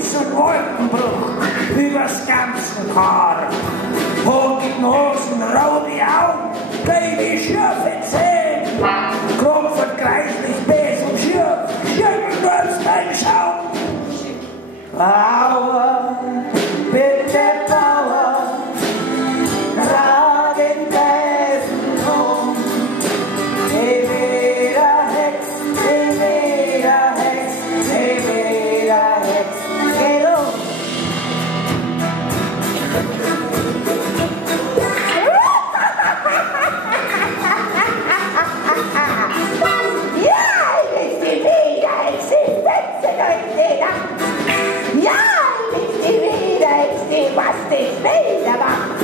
Blitz und Wolkenbruch übers ganze Haar. Hohe Nosen, rote Augen, kleine scharfe Zähne, Kopf und kreislich Bes und schirm durchs dein Schaum. Bauer, bitte Bauer, trag den Besen um. Evera Hex, Evera Hex, Evera Hex, geh los! Ja, ich bin die Wiederexistenz in euch Nacht. Ja, ich bin die Wiederexistenz, was dich wieder macht.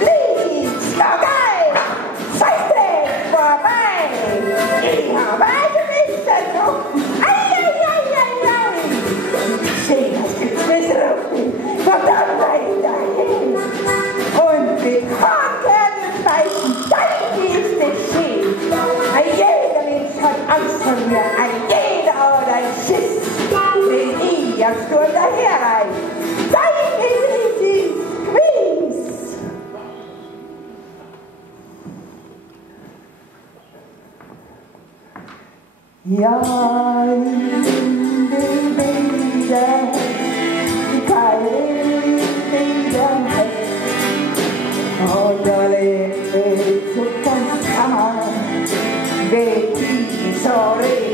Links, noch ein, Scheißdreck vorbei. Ich habe eine Misserung. Ei. Seh, was gibt's Misserung? Verdammt, dahin. Und mit Hornkern beißen, dann ist es schön. Jeder Mensch hat Angst vor mir, jeder hat ein Schiss. Wenn ich am Sturm daherrein, dann ist es quies. Ja, in den Bildern, keine Bildern, und da lebt es so ganz Kammer, wenn die so reden.